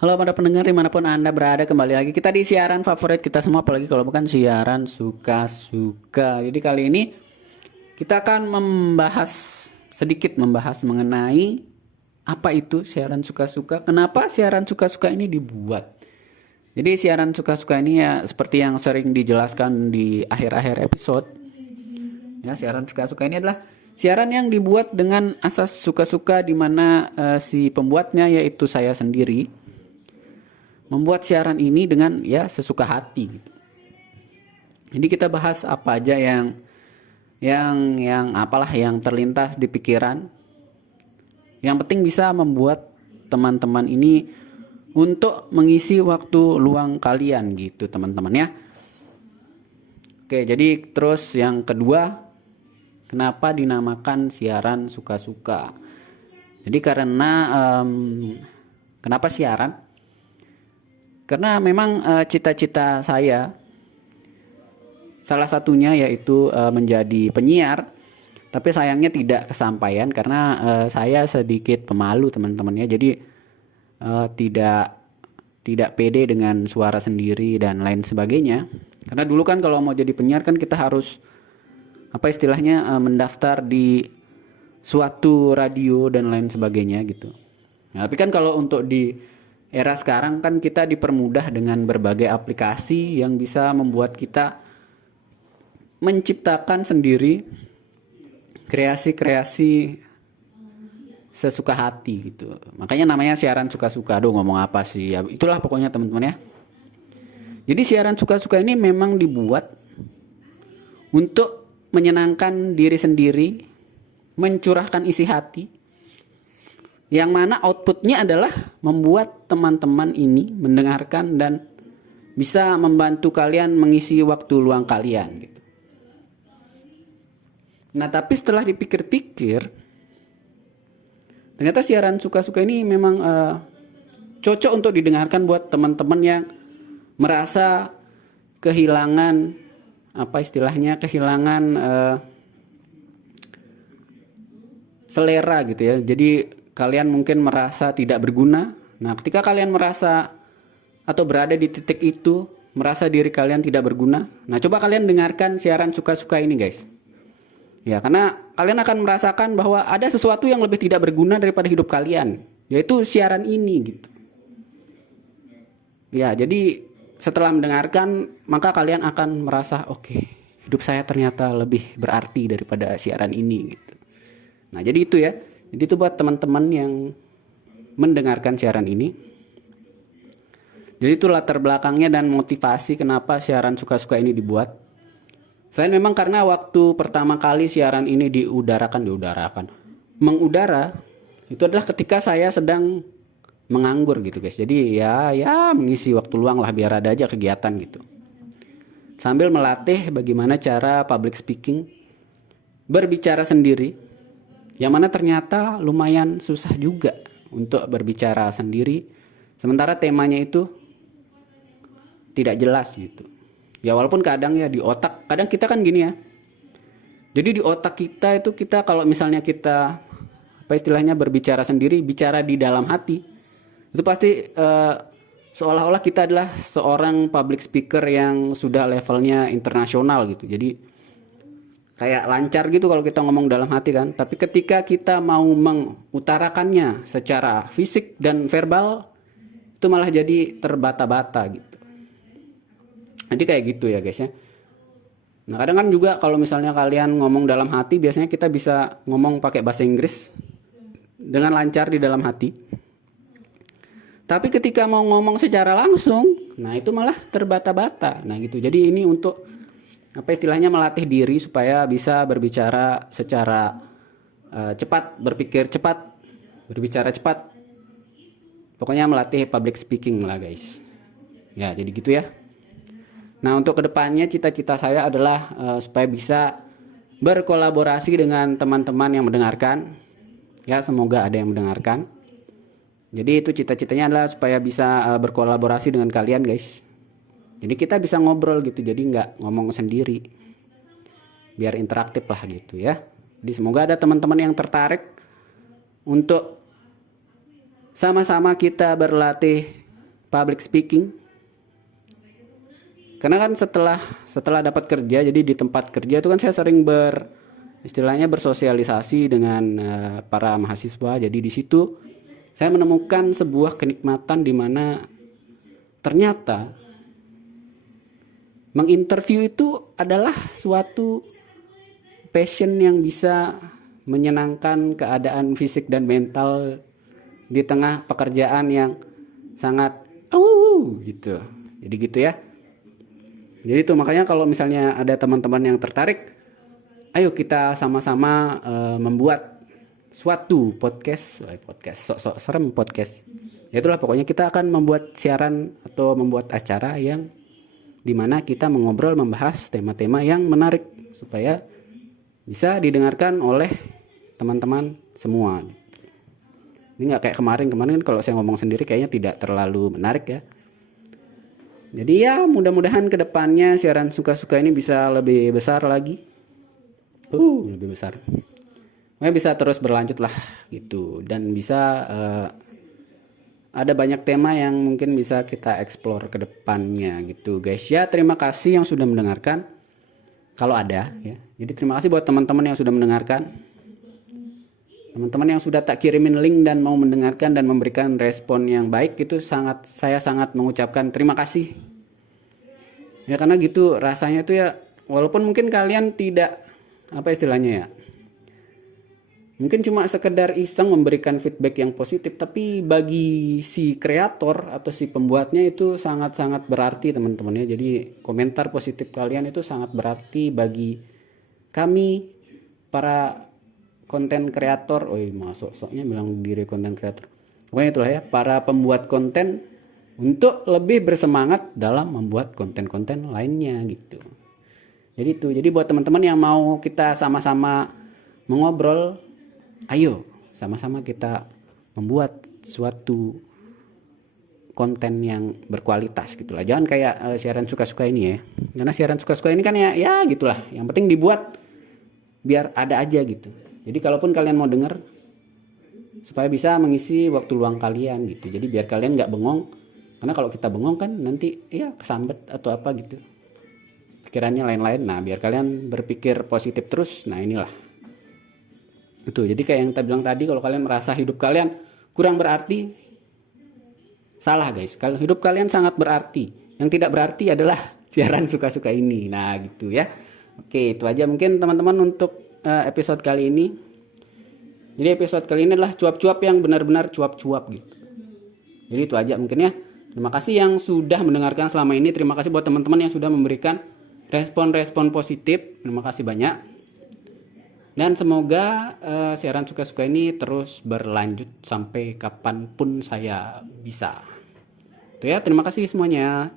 Halo para pendengar dimanapun Anda berada, kembali lagi kita di siaran favorit kita semua, apalagi kalau bukan siaran suka-suka. Jadi kali ini kita akan sedikit membahas mengenai apa itu siaran suka-suka, kenapa siaran suka-suka ini dibuat. Jadi siaran suka-suka ini ya seperti yang sering dijelaskan di akhir-akhir episode. Ya, siaran suka-suka ini adalah siaran yang dibuat dengan asas suka-suka, di mana si pembuatnya yaitu saya sendiri membuat siaran ini dengan ya sesuka hati gitu. Jadi kita bahas apa aja yang apalah yang terlintas di pikiran. Yang penting bisa membuat teman-teman ini untuk mengisi waktu luang kalian gitu, teman-teman ya. Oke, jadi terus yang kedua, kenapa dinamakan siaran suka-suka? Jadi karena kenapa siaran? Karena memang cita-cita saya salah satunya yaitu menjadi penyiar, tapi sayangnya tidak kesampaian karena saya sedikit pemalu, teman-teman ya. Jadi tidak pede dengan suara sendiri dan lain sebagainya. Karena dulu kan kalau mau jadi penyiar kan kita harus apa istilahnya mendaftar di suatu radio dan lain sebagainya gitu. Nah, tapi kan kalau untuk di era sekarang kan kita dipermudah dengan berbagai aplikasi yang bisa membuat kita menciptakan sendiri kreasi-kreasi sesuka hati gitu. Makanya namanya siaran suka-suka. Aduh, ngomong apa sih? Ya, itulah pokoknya teman-teman ya. Jadi siaran suka-suka ini memang dibuat untuk menyenangkan diri sendiri, mencurahkan isi hati, yang mana outputnya adalah membuat teman-teman ini mendengarkan dan bisa membantu kalian mengisi waktu luang kalian gitu. Nah, tapi setelah dipikir-pikir, ternyata siaran suka-suka ini memang cocok untuk didengarkan buat teman-teman yang merasa kehilangan apa istilahnya, kehilangan selera gitu ya. Jadi kalian mungkin merasa tidak berguna. Nah, ketika kalian merasa atau berada di titik itu, merasa diri kalian tidak berguna, nah coba kalian dengarkan siaran suka-suka ini, guys. Ya, karena kalian akan merasakan bahwa ada sesuatu yang lebih tidak berguna daripada hidup kalian, yaitu siaran ini gitu. Ya, jadi setelah mendengarkan, maka kalian akan merasa, oke, hidup saya ternyata lebih berarti daripada siaran ini gitu. Nah, jadi itu ya. Jadi itu buat teman-teman yang mendengarkan siaran ini. Jadi itu latar belakangnya dan motivasi kenapa siaran suka-suka ini dibuat. Selain memang karena waktu pertama kali siaran ini mengudara, itu adalah ketika saya sedang menganggur gitu, guys. Jadi ya mengisi waktu luang lah, biar ada aja kegiatan gitu. Sambil melatih bagaimana cara public speaking, berbicara sendiri. Yang mana ternyata lumayan susah juga untuk berbicara sendiri, sementara temanya itu tidak jelas gitu. Ya walaupun kadang ya di otak, kadang kita kan gini ya. Jadi di otak kita itu, kita kalau misalnya kita apa istilahnya berbicara sendiri, bicara di dalam hati, itu pasti seolah-olah kita adalah seorang public speaker yang sudah levelnya internasional gitu. Jadi kayak lancar gitu kalau kita ngomong dalam hati kan. Tapi ketika kita mau mengutarakannya secara fisik dan verbal, itu malah jadi terbata-bata gitu. Jadi kayak gitu ya, guys ya. Nah, kadang kan juga kalau misalnya kalian ngomong dalam hati, biasanya kita bisa ngomong pakai bahasa Inggris dengan lancar di dalam hati. Tapi ketika mau ngomong secara langsung, nah itu malah terbata-bata. Nah gitu. Jadi ini untuk apa istilahnya melatih diri supaya bisa berbicara secara cepat, berpikir cepat, berbicara cepat. Pokoknya melatih public speaking lah, guys. Ya, jadi gitu ya. Nah, untuk kedepannya cita-cita saya adalah supaya bisa berkolaborasi dengan teman-teman yang mendengarkan. Ya, semoga ada yang mendengarkan. Jadi itu cita-citanya adalah supaya bisa berkolaborasi dengan kalian, guys. Jadi kita bisa ngobrol gitu, jadi nggak ngomong sendiri, biar interaktif lah gitu ya. Jadi semoga ada teman-teman yang tertarik untuk sama-sama kita berlatih public speaking. Karena kan setelah dapat kerja, jadi di tempat kerja itu kan saya sering istilahnya bersosialisasi dengan para mahasiswa. Jadi di situ saya menemukan sebuah kenikmatan di mana ternyata menginterview itu adalah suatu passion yang bisa menyenangkan keadaan fisik dan mental di tengah pekerjaan yang sangat gitu. Jadi gitu ya. Jadi itu makanya kalau misalnya ada teman-teman yang tertarik, ayo kita sama-sama membuat suatu podcast sok-sok serem podcast. Ya itulah pokoknya kita akan membuat siaran atau membuat acara yang dimana kita mengobrol membahas tema-tema yang menarik supaya bisa didengarkan oleh teman-teman semua. Ini nggak kayak kemarin kan kalau saya ngomong sendiri kayaknya tidak terlalu menarik ya. Jadi ya mudah-mudahan kedepannya siaran suka-suka ini bisa lebih besar lagi. Lebih besar. Makanya bisa terus berlanjut lah gitu. Dan bisa ada banyak tema yang mungkin bisa kita explore ke depannya gitu guys. Ya terima kasih yang sudah mendengarkan. Kalau ada ya. Jadi terima kasih buat teman-teman yang sudah mendengarkan. Teman-teman yang sudah tak kirimin link dan mau mendengarkan dan memberikan respon yang baik itu saya sangat mengucapkan terima kasih. Ya karena gitu rasanya tuh ya walaupun mungkin kalian tidak apa istilahnya ya. Mungkin cuma sekedar iseng memberikan feedback yang positif, tapi bagi si kreator atau si pembuatnya itu sangat-sangat berarti teman-teman ya. Jadi komentar positif kalian itu sangat berarti bagi kami para konten kreator. Masuk-soknya bilang diri konten kreator. Pokoknya itulah ya, para pembuat konten untuk lebih bersemangat dalam membuat konten-konten lainnya gitu. Jadi buat teman-teman yang mau kita sama-sama mengobrol, ayo sama-sama kita membuat suatu konten yang berkualitas gitulah. Jangan kayak siaran suka-suka ini ya. Karena siaran suka-suka ini kan ya gitulah. Yang penting dibuat biar ada aja gitu. Jadi kalaupun kalian mau denger supaya bisa mengisi waktu luang kalian gitu. Jadi biar kalian nggak bengong. Karena kalau kita bengong kan nanti ya kesambet atau apa gitu. Pikirannya lain-lain. Nah biar kalian berpikir positif terus. Nah inilah. Itu. Jadi kayak yang kita bilang tadi, kalau kalian merasa hidup kalian kurang berarti, salah guys. Kalau hidup kalian sangat berarti. Yang tidak berarti adalah siaran suka-suka ini. Nah gitu ya. Oke itu aja mungkin teman-teman untuk episode kali ini. Jadi episode kali ini adalah cuap-cuap yang benar-benar cuap-cuap gitu. Jadi itu aja mungkin ya. Terima kasih yang sudah mendengarkan selama ini. Terima kasih buat teman-teman yang sudah memberikan respon-respon positif. Terima kasih banyak. Dan semoga siaran suka-suka ini terus berlanjut sampai kapanpun saya bisa. Itu ya, terima kasih semuanya.